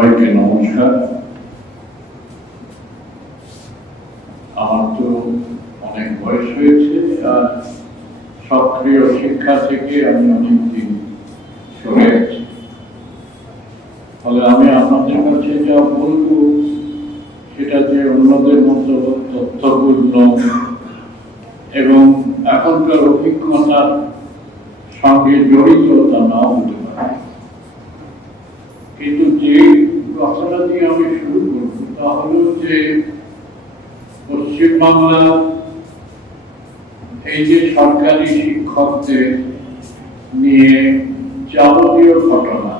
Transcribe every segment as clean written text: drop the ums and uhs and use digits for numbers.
সবাইকে নমস্কার। আমার তো অনেক বয়স হয়েছে আর সক্রিয় শিক্ষা থেকে আমি অনেকদিন সরে গেছি। ফলে আমি আপনাদের কাছে যা বলবো সেটা যে অন্যদের মতো তথ্যপূর্ণ এবং এখনকার অভিজ্ঞতার সঙ্গে জড়িত তা নাও হতে পারে, কিন্তু যে কথাটা দিয়ে আমি শুরু করব তা হলো যে পশ্চিমবাংলা এই যে সরকারি শিক্ষকদের নিয়ে যাবতীয় ঘটনা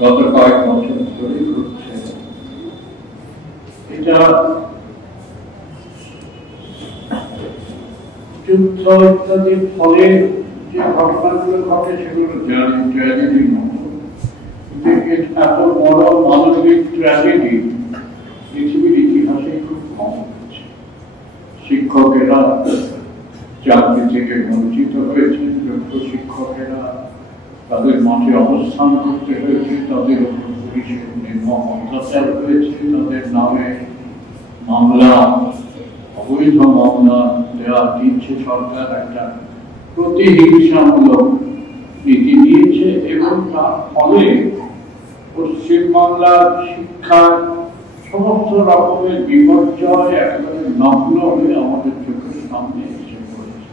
গত কয়েক বছর ধরে ঘটছে, এটা যুদ্ধ ইত্যাদির ফলে যে ঘটনাগুলো ঘটে সেগুলো ট্র্যাজেডির মতো, এত বড় মানবিক ট্র্যাজেডি পৃথিবীর ইতিহাসে খুব কম হয়েছে। শিক্ষকেরা চাকরি থেকে বঞ্চিত হয়েছে, যোগ্য শিক্ষকেরা তাদের মাঠে অবস্থান করতে হয়েছে, তাদের উপর পুলিশের নির্মম অত্যাচার হয়েছে, তাদের নামে মামলা, অবৈধ মামলা দেওয়া দিচ্ছে সরকার, একটা প্রতিহিংসামূলক নীতি নিয়েছে এবং তার ফলে পশ্চিমবাংলার শিক্ষার সমস্ত রকমের বিপর্যয় একেবারে নগ্ন হয়ে আমাদের চোখের সামনে এসে পড়েছে।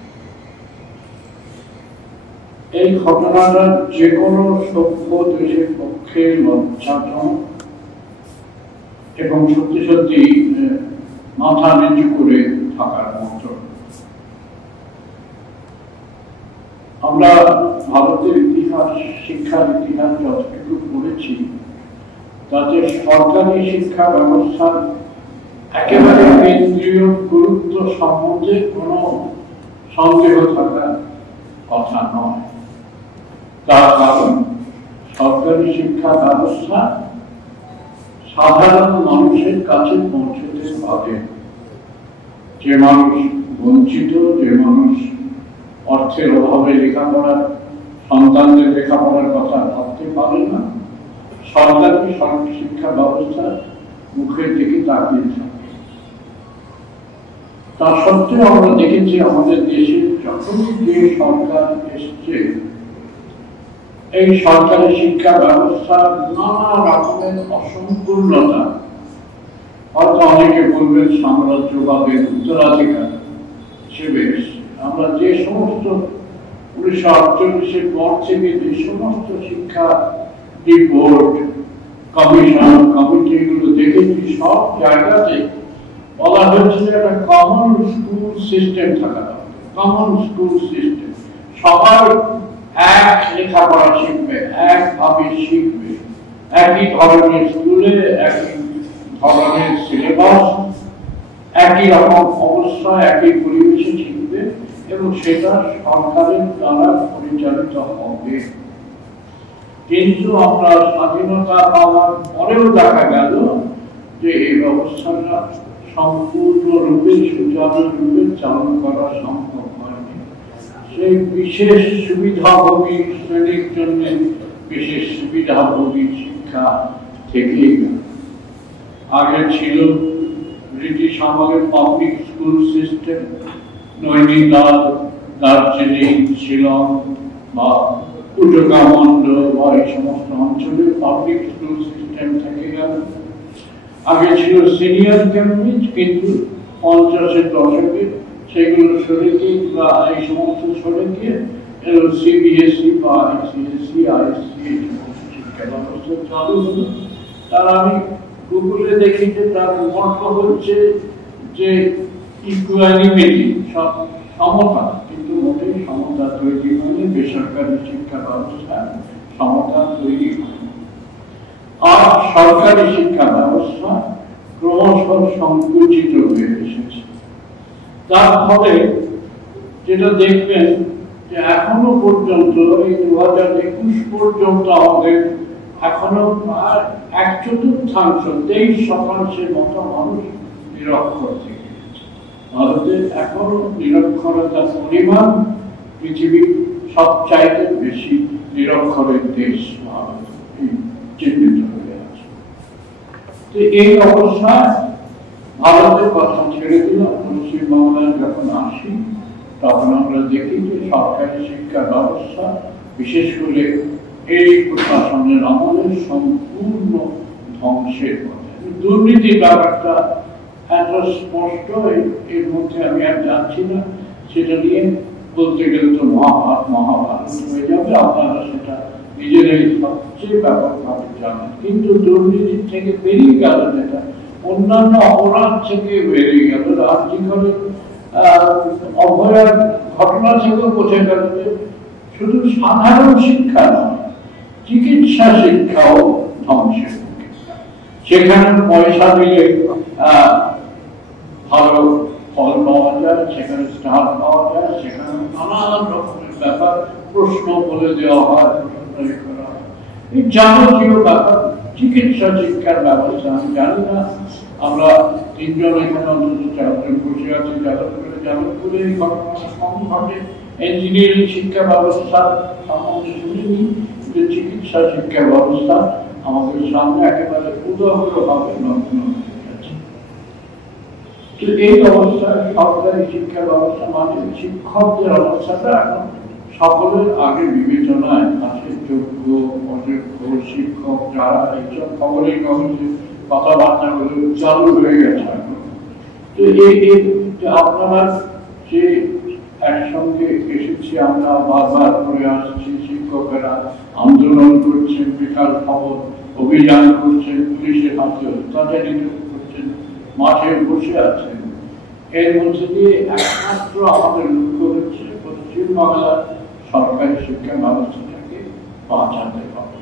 এই ঘটনাটা যে কোনো সভ্য দেশের পক্ষে লজ্জাজনক এবং সত্যি সত্যি মাথা নিচু করে থাকার মতো। আমরা ভারতের ইতিহাস, শিক্ষার ইতিহাস যতটুকু পড়েছি তাতে সরকারি শিক্ষা ব্যবস্থার একেবারে কেন্দ্রীয় গুরুত্ব সম্বন্ধে কোনো সন্দেহ থাকার কথা নয়। তার কারণ সরকারি শিক্ষা ব্যবস্থা সাধারণ মানুষের কাছে পৌঁছতে পারে। যে মানুষ বঞ্চিত, যে মানুষ অর্থের অভাবে লেখাপড়ার সন্তানদের লেখাপড়ার কথা ভাবতে পারে না, সরকারি শিক্ষা ব্যবস্থা মুখের দিকে তাকিয়ে থাকে। তা সত্ত্বেও আমরা দেখেছি আমাদের দেশে যখন যে সরকার এসছে, এই সরকারি শিক্ষা ব্যবস্থার নানা রকমের অসম্পূর্ণতা, হয়তো অনেকে বলবেন সাম্রাজ্যবাদের উত্তরাধিকার হিসেবে আমরা যে সমস্ত 1948-এর পর থেকে যে সমস্ত শিক্ষা রিপোর্ট, কমিশন, কমিটি এগুলো দেখেছি, সব জায়গাতে বলা হয়েছে যে একটা কমন স্কুল সিস্টেম থাকা দরকার। কমন স্কুল সিস্টেম, সবাই এক লেখাপড়া শিখবে, একভাবে শিখবে, একই ধরনের স্কুলে, একই ধরনের সিলেবাস, একই রকম অবস্থা, একই পরিবেশে শিখবে এবং সেটা সরকারের দ্বারা পরিচালিত হবে। কিন্তু আমরা স্বাধীনতা পাওয়ার পরেও দেখা গেল যে এই ব্যবস্থাটা সম্পূর্ণরূপে সুচারুরূপে চালু করা সম্ভব হয়নি। সেই বিশেষ সুবিধাভোগী শ্রেণীর জন্য বিশেষ সুবিধাভোগী শিক্ষা থেকেই গেল। আগে ছিল ব্রিটিশ আমলের public school system, Nainital, Darjeeling, Shillong বা উটকামন্ড বা এই সমস্ত অঞ্চলে পাবলিক স্কুল সিস্টেম থেকে গেল। আগে ছিল সিনিয়র ক্যাম্ব্রিজ, কিন্তু 50-এর দশকে সেগুলো সরে গিয়ে বা এই সমস্ত সরে গিয়ে সিবিএসই বা আইসিএসই, আইএসসি এই সমস্ত শিক্ষা ব্যবস্থা চালু হলো। তার আমি গুগলে দেখি যে তার মন্ত্র হচ্ছে যে ইকুয়ালিটি, সমতা, কিন্তু মোটেই সমতা তৈরি হলে বেসরকারি শিক্ষা ব্যবস্থা সমতা তৈরি হয়। আর সরকারি শিক্ষা ব্যবস্থা ক্রমশ সংকুচিত হয়ে এসেছে। তার ফলে যেটা দেখবেন যে এখনো পর্যন্ত এই 2021 পর্যন্ত আমাদের এখনো 1/4, 23% মতো মানুষ নিরক্ষর থেকে গেছে। ভারতে এখনো নিরক্ষরতার পরিমাণ পৃথিবীর সবচাইতে বেশি নিরক্ষরের দেশ ভারত চিহ্নিত। তো এই অবস্থায় ভারতের কথা ছেড়ে দিলাম, পশ্চিমবাংলায় যখন আসি তখন আমরা দেখি যে সরকারি শিক্ষা ব্যবস্থা বিশেষ করে এই প্রশাসনের আমলের সম্পূর্ণ ধ্বংসের পথে। দুর্নীতির ব্যাপারটা এত স্পষ্ট, এর মধ্যে আমি আর যাচ্ছি না, সেটা নিয়ে বলতে গেলে তো মহাভারত হয়ে যাবে, আপনারা সেটা নিজেরাই সবচেয়ে ব্যাপকভাবে জানেন। কিন্তু দুর্নীতির থেকে বেরিয়ে গেল যেটা, অন্যান্য অপরাধ থেকে বেরিয়ে গেল, রাজ্যিকরের অভয়ার ঘটনা থেকেও বোঝা গেল যে শুধু সাধারণ শিক্ষা নয়, চিকিৎসা শিক্ষাও ধ্বংসের মুখে। সেখানে পয়সা দিলে ভালো ফল পাওয়া যায়, সেখানে স্টার পাওয়া যায়, সেখানে নানান রকমের ব্যাপার প্রশ্ন বলে দেওয়া হয়, প্রশ্ন করা হয়, এই যাবতীয় ব্যাপার। চিকিৎসা শিক্ষার ব্যবস্থা আমি জানি না, আমরা তিনজন এখানে অন্তত চারজন বসে আছি যাদবপুরে এই ঘটনা কম ঘটে। ইঞ্জিনিয়ারিং শিক্ষা ব্যবস্থা সম্বন্ধে শুনিনি, যে চিকিৎসা শিক্ষা ব্যবস্থা আমাদের সামনে একেবারে উদাহরণভাবে নগ্ন হয়ে গেছে। তো এই অবস্থায় সরকারি শিক্ষা ব্যবস্থা মানে শিক্ষকদের অবস্থাটা এখন সকলের আগে বিবেচনায় আছে। যোগ্য অযোগ্য শিক্ষক যারা, এইসব খবরের কাগজে কথাবার্তাগুলো চালু হয়ে গেছে এখন। তো এই আপনারা যে একসঙ্গে এসেছি, আমরা বারবার করে আসছি, শিক্ষকেরা আন্দোলন করছেন, বেকার খবর অভিযান করছেন, পুলিশের হাতে অত্যাচারিত করছেন, মাঠে বসে আছেন। এর মধ্যে দিয়ে একমাত্র আমাদের লক্ষ্য হচ্ছে পশ্চিমবাংলার সরকারি শিক্ষা ব্যবস্থাটাকে বাঁচাতে হবে।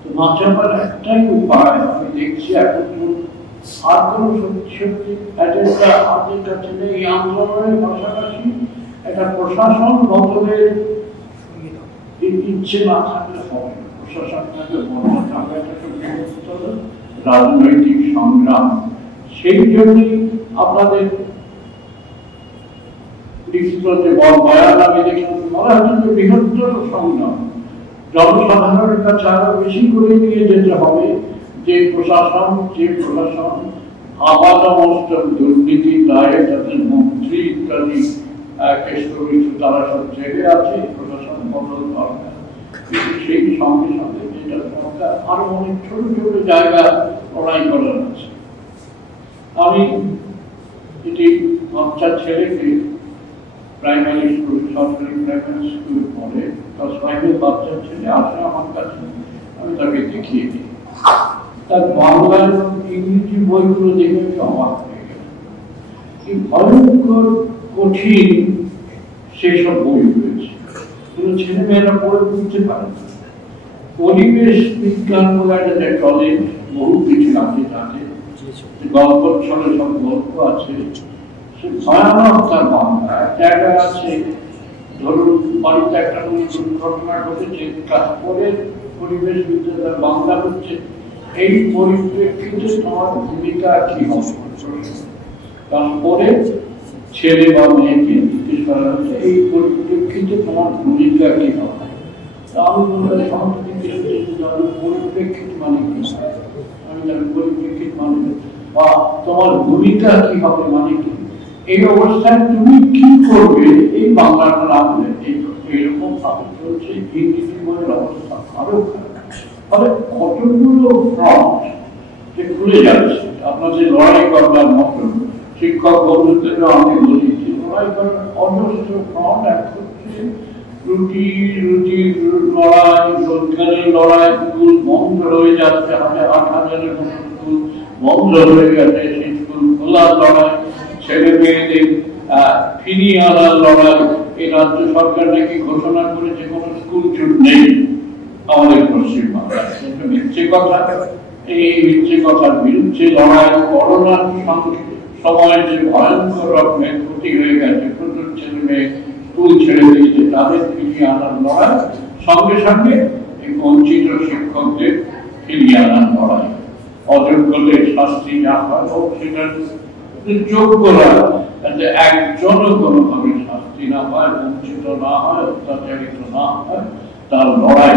তো বাঁচাবার একটাই উপায় আমি দেখছি এখন, আর কোন সত্যি এজেন্ডা আমাদের কাছে নেই। এই আন্দোলনের পাশাপাশি একটা প্রশাসন বদলের ইচ্ছে না থাকলে হবে, প্রশাসনটাকে বদলাতে হবে, রাজনৈতিক সংগ্রাম। সেই জন্যই আপনাদের লিখিত যে বয়ান আমি দেখলাম, বলা হচ্ছে বৃহত্তর সংগ্রাম, জনসাধারণের কাছে আরো বেশি করে নিয়ে যেতে হবে যে প্রশাসন আপাতমস্ত দুর্নীতি দায়ে তাদের মন্ত্রী ইত্যাদি তারা সব জেগে আছে, প্রশাসন বদল দরকার। কিন্তু সেই সঙ্গে সঙ্গে যেটা দরকার, আরো অনেক ছোট ছোট জায়গা লড়াই করার আছে। আমি এটি বাচ্চা ছেলেকে প্রাইমারি স্কুল, সরকারি প্রাইমারি স্কুল পড়ে, ক্লাস 5-এর বাচ্চা ছেলে আসে আমার কাছে, আমি তাকে দেখিয়ে দিই। তার বাংলা এবং ইংরেজি বইগুলো দেখে আমি অবাক হয়ে গেল, কি ভয়ঙ্কর কঠিন সেসব বই রয়েছে, ছেলেমেয়েরা পড়ে বুঝতে পারে না। পরিবেশ বিজ্ঞান বলে একটা কলেজ, বহু কিছু আছে তাতে, গল্প ছলে সব গল্প আছে, সে ভয়ানক। তার বাংলা জায়গা আছে, ধরুন বাড়িতে একটা দুর্ঘটনা ঘটেছে, পরে পরিবেশ বিজ্ঞান বাংলা হচ্ছে এই পরিপ্রেক্ষিতে তোমার ভূমিকা কি হবে, কারণ পরে ছেলে বা মেয়েকে জিজ্ঞেস করা হচ্ছে এই পরিপ্রেক্ষিতে তোমার ভূমিকা কি হবে। আমি বললাম পরিপ্রেক্ষিত মানে কি, আমি জানি পরিপ্রেক্ষিত মানে বা তোমার ভূমিকা কি হবে মানে কি, এই অবস্থায় তুমি কি করবে। এই বাংলাটা রাখলে এইরকম ভাবে চলছে, ইংরেজি বইয়ের অবস্থা আরো ফলে কতগুলো ফ্রন্ট যে খুলে যাচ্ছে। আপনাদের লড়াই করবার মতো শিক্ষক বন্ধুদেরও আমি বলি যে লড়াই করবার অজস্র ফ্রন্ট। এক হচ্ছে রুটির লড়াই, রোজগারের লড়াই, স্কুল বন্ধ হয়ে যাচ্ছে, 8,000-এর মতো স্কুল বন্ধ হয়ে গেছে, সেই স্কুল খোলার লড়াই, ছেলে মেয়েদের ফিরিয়ে আনার লড়াই। এই রাজ্য সরকার নাকি ঘোষণা করেছে কোন স্কুল ছুট নেই আমাদের পশ্চিমবাংলায়, মিথ্যে কথা। এই মিথ্যে কথার বিরুদ্ধে লড়াই, করোনার সময় যে ভয়ঙ্কর রকমের ক্ষতি হয়ে গেছে, প্রচুর ছেলে মেয়ে স্কুল ছেড়ে দিয়েছে, তাদের ফিরিয়ে আনার লড়াই, সঙ্গে সঙ্গে এই বঞ্চিত শিক্ষকদের ফিরিয়ে আনার লড়াই, অযোগ্যদের শাস্তি না হয় হোক, সেটা যোগ্যরা একজনও কোনোভাবে শাস্তি না পায়, বঞ্চিত না হয়, অত্যাচারিত না হয়, তার লড়াই।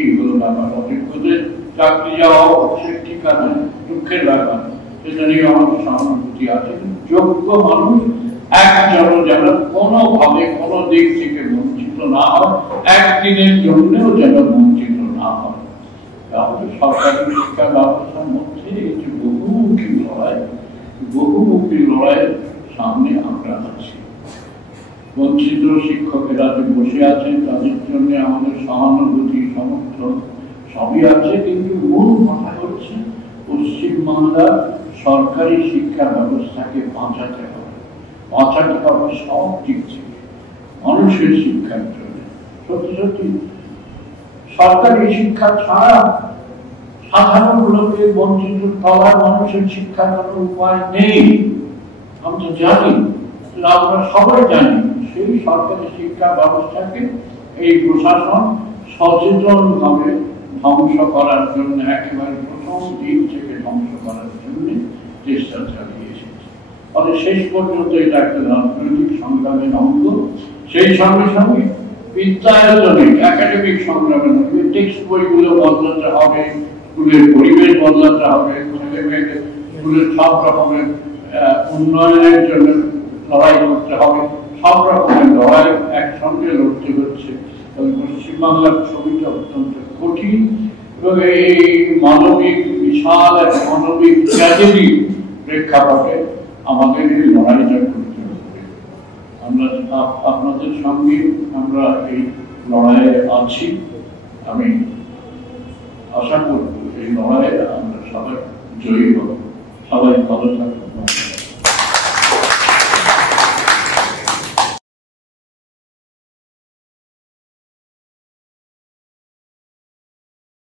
এইগুলো ব্যাপার, অযোগ্যদের চাকরি যাওয়া অবশ্যই ঠিক আছে, দুঃখের ব্যাপার, সেটা নিয়ে আমাদের সহানুভূতি আছে। যোগ্য মানুষ একজন যেন কোনোভাবে কোনো দিক থেকে বঞ্চিত না হয়, একদিনের জন্যও যেন বঞ্চিত না হয়। তাহলে সরকারি শিক্ষা ব্যবস্থার মধ্যে এই যে বহুমুখী লড়াইয়ের সামনে আমরা আছি। বঞ্চিত শিক্ষকেরা যে বসে আছেন তাদের জন্য আমাদের সহানুভূতি, সমর্থন সবই আছে, কিন্তু মূল কথা হচ্ছে পশ্চিমবাংলার সরকারি শিক্ষা ব্যবস্থাকে বাঁচাতে হবে সব দিক থেকে, মানুষের শিক্ষার জন্য। সত্যি সত্যি সরকারি শিক্ষা ছাড়া সাধারণ লোকের, বঞ্চিত তলার মানুষের শিক্ষার কোনো উপায় নেই। আমি তো জানি, আমরা সবাই জানি, সেই সরকারি শিক্ষা ব্যবস্থাকে এই প্রশাসন সচেতন ভাবে ধ্বংস করার জন্য, একেবারে প্রথম দিক থেকে ধ্বংস করার জন্য চেষ্টা চালিয়ে এসেছে। ফলে শেষ পর্যন্ত এটা একটা রাজনৈতিক সংগ্রামের অঙ্গ। সেই সঙ্গে সঙ্গে বিদ্যায়তনিক একাডেমিক সংগ্রামের অঙ্গ। টেক্সট বইগুলো বদলাতে হবে, স্কুলের পরিবেশ বদলাতে হবে, ছেলে মেয়েদের স্কুলের সব রকমের উন্নয়নের জন্য লড়াই করতে হবে, সব রকমের লড়াই একসঙ্গে লড়তে হচ্ছে। পশ্চিমবাংলার ছবিটা অত্যন্ত কঠিন এবং এই মানবিক বিশাল এক মানবিক ট্র্যাজেডি প্রেক্ষাপটে আমাদের এই লড়াইটা করতে হবে। আমরা আপনাদের সঙ্গে আমরা এই লড়াইয়ে আছি। আমি আশা করব এই লড়াইয়ে আমরা সবাই জয়ী হব। সবাই ভালো থাকবে।